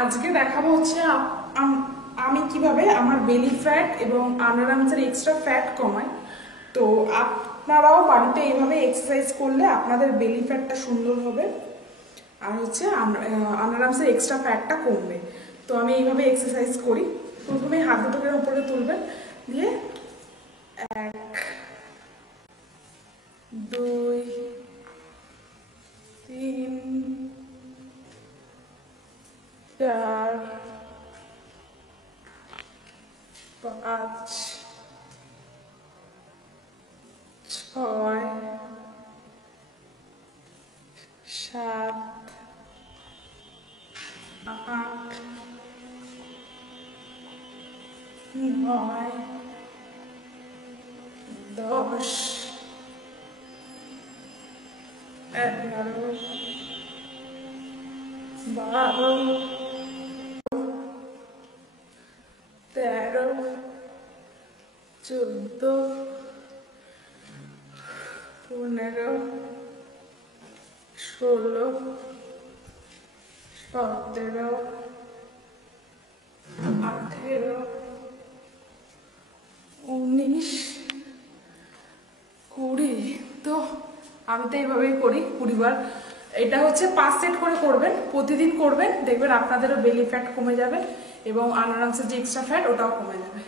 আজকে দেখাবো হচ্ছে আমি কিভাবে আমার বেলি ফ্যাট এবং আন্ডারআর্মসের এক্সট্রা ফ্যাট কমাই। তো আপনারাও বাড়িতে এইভাবে এক্সারসাইজ করলে আপনাদের বেলি ফ্যাটটা সুন্দর হবে আর হচ্ছে আন্ডারআর্মসের এক্সট্রা ফ্যাটটা কমবে। তো আমি এইভাবে এক্সারসাইজ করি। প্রথমে হাত দুটোকে উপরে তুলবেন, দিয়ে 1 2 3 4 5 6 7 8 9 10 11 12 13 14 15 16 17 18 19 20। তো আমি তো এইভাবেই করি 20 বার। এটা হচ্ছে 5 সেট করে করবেন, প্রতিদিন করবেন, দেখবেন আপনাদেরও বেলি ফ্যাট কমে যাবে এবং আন্ডারআর্মসের যে এক্সট্রা ফ্যাট ওটাও কমে যাবে।